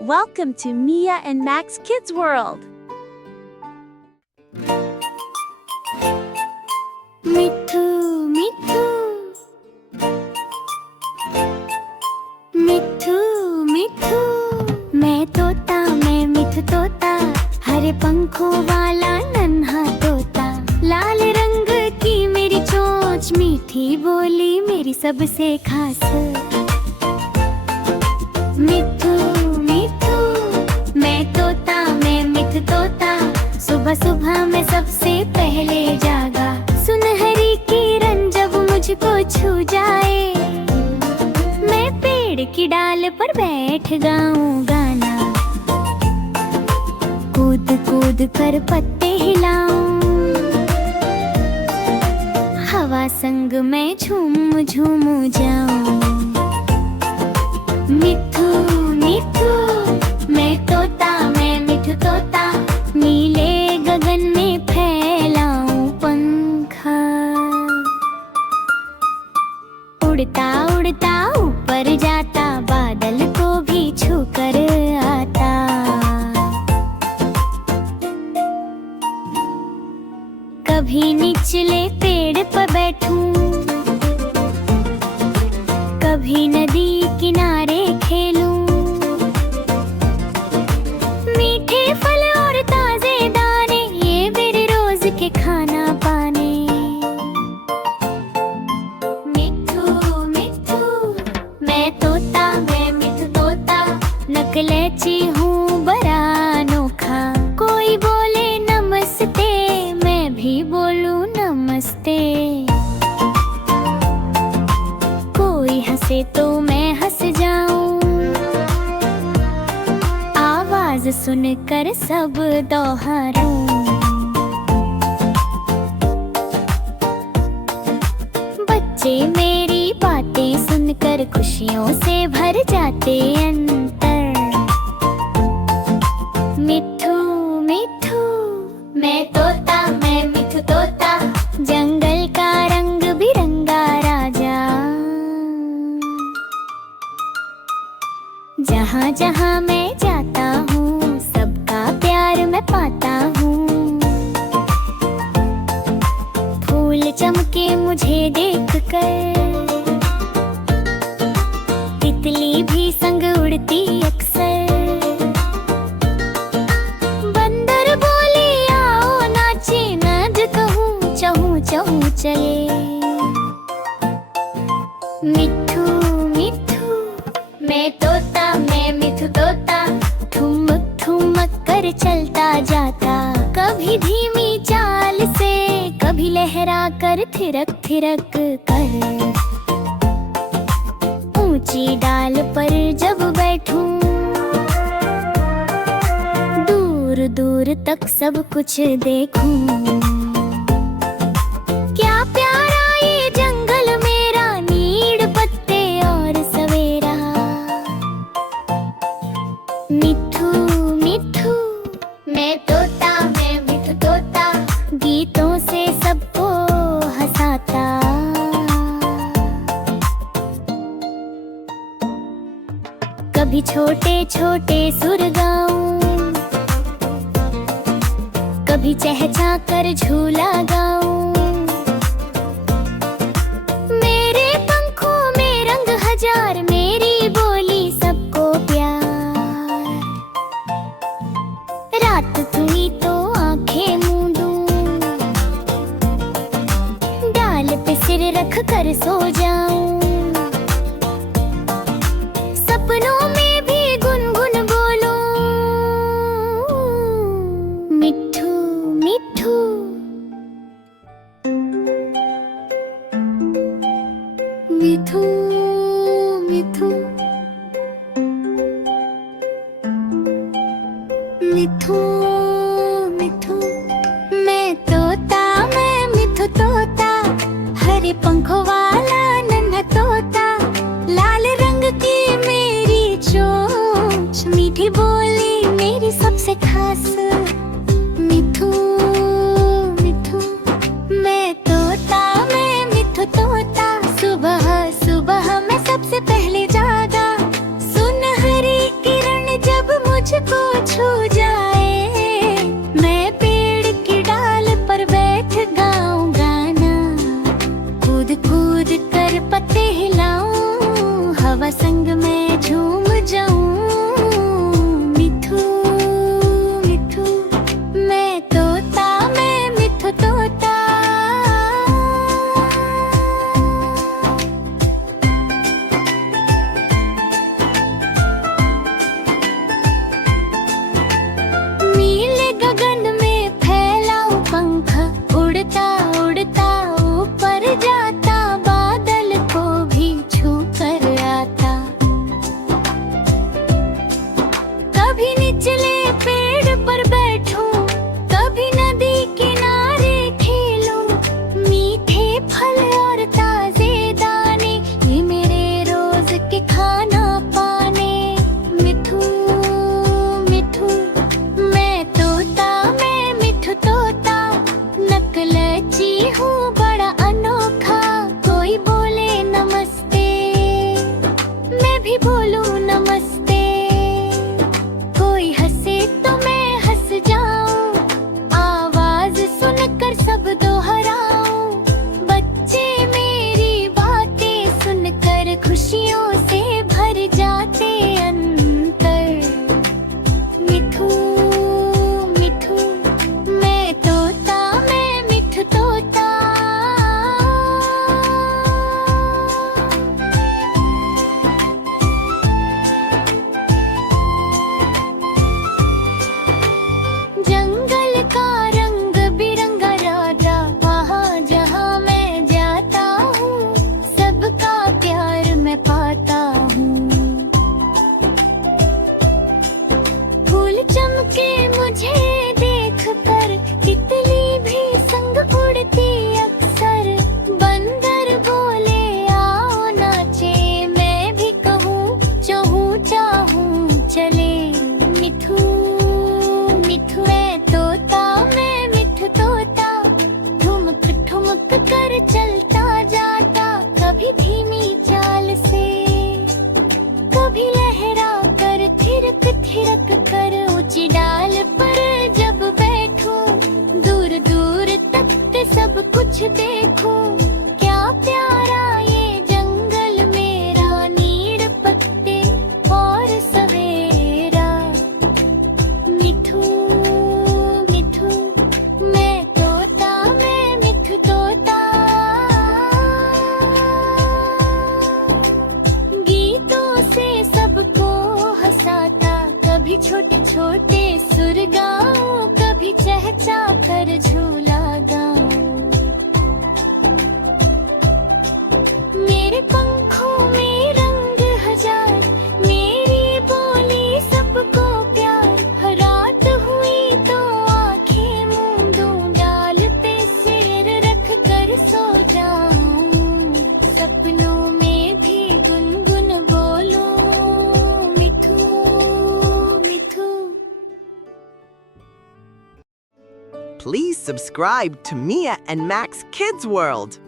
Welcome to Mia and Max Kids World. मिठू मिठू मिठू मिठू, मैं तोता मैं मिठू तोता, हरे पंखों वाला नन्हा तोता। लाल रंग की मेरी चोंच, मीठी बोली मेरी सबसे खास। मिठू मिठू, मैं तोता मैं मिठू तोता, सुबह सुबह मैं सबसे पहले जागा। सुनहरी किरण जब मुझको छू जाए, मैं पेड़ की डाल पर बैठ गाऊं गाना। कूद कूद कर पत्ते हिलाऊं, हवा संग मैं झूम झूम जाऊं। मिठू मिठू, मैं तोता मैं मिठू तोता, नीले गगन में फैलाऊं पंखा। उड़ता उड़ता ऊपर जाता, बादल को भी छू कर आता। कभी निचले पेड़ पर बैठूं, कभी नदी किनारे खेलूं। मीठे फल और ताजे दाने, ये मेरे रोज के खाना पाने। मिठू मिठू, मैं तोता मैं मिठू तोता, नकलची हूँ बड़ा अनोखा। कोई बोले नमस्ते, मैं भी बोलूं नमस्ते। कोई हंसे तो मैं हंस जाऊं, आवाज सुनकर सब दोहराऊं। बच्चे मेरी बातें सुनकर खुशियों से भर जाते अंतर। मिठू मिठू, मैं तोता मैं मिठू तोता, जंगल का रंग बिरंगा राजा। जहाँ जहाँ मैं जाता हूँ, सबका प्यार मैं पाता हूँ। फूल चमके मुझे देखकर, तितली भी संग उड़ती अक्सर। बंदर बोले आओ नाचे, नाच कहूँ चहूँ चहूँ चले। मिठू मिठू, मैं तोता मैं मिठू तोता, ठुमक ठुमक कर चलता जाता। कभी धीमी चाल से, कभी लहरा कर थिरक थिरक कर। ऊंची डाल पर जब बैठूं, दूर दूर तक सब कुछ देखूं। क्या प्यारा ये जंगल मेरा, नीड़ पत्ते और सवेरा। मिठू मिठू, मैं तोता मैं मिठू तोता, गीतों से सबको हंसाता। कभी छोटे छोटे सुर गाऊं, कभी चहचहा कर झूला गाऊं। मेरे पंखों में रंग हजार, मेरी बोली सबको प्यार। रात हुई तो आंखें मूंदूं, डाल पे सिर रख कर सो जाऊं। सपनों में भी गुनगुन बोलूं। मिठू मिठू, मिठू मिठू, मिठू मिठू, मैं तोता मैं मिठू तोता, हरे पंखों वाला नन्हा तोता। लाल रंग की मेरी चोंच, मीठी बोली मेरी सबसे खास। मिठू मिठू, मैं तोता मैं मिठू तोता, सुबह सुबह मैं सबसे पहले जागा। सुनहरी किरण जब राहों चले। मिठू मिठू है तोता, मैं मिठू तोता, ठुमक ठुमक कर चलता जाता, कभी धीमी चाल से, कभी लहरा कर, थिरक थिरक कर ऊंची डाल पर जब बैठूं, दूर दूर तक सब कुछ देखूं। क्या प्यारा ये जंगल मेरा, नीड़ पत्ते और सवेरा। मिठू मिठू मैं तोता, मैं मिठू तोता, गीतों से सबको हंसाता, कभी छोटे छोटे सुर गाऊं, कभी चहचा कर झूला गाऊं। मेरे पंखों में रंग हजार, मेरी बोली सबको प्यार। हर रात हुई तो आंखें मूंदूं, डाल पे सिर रख कर सो जाऊं, सपनों में भी गुनगुन बोलूं। मिठू मिठू। Please subscribe to Mia and Max Kids World.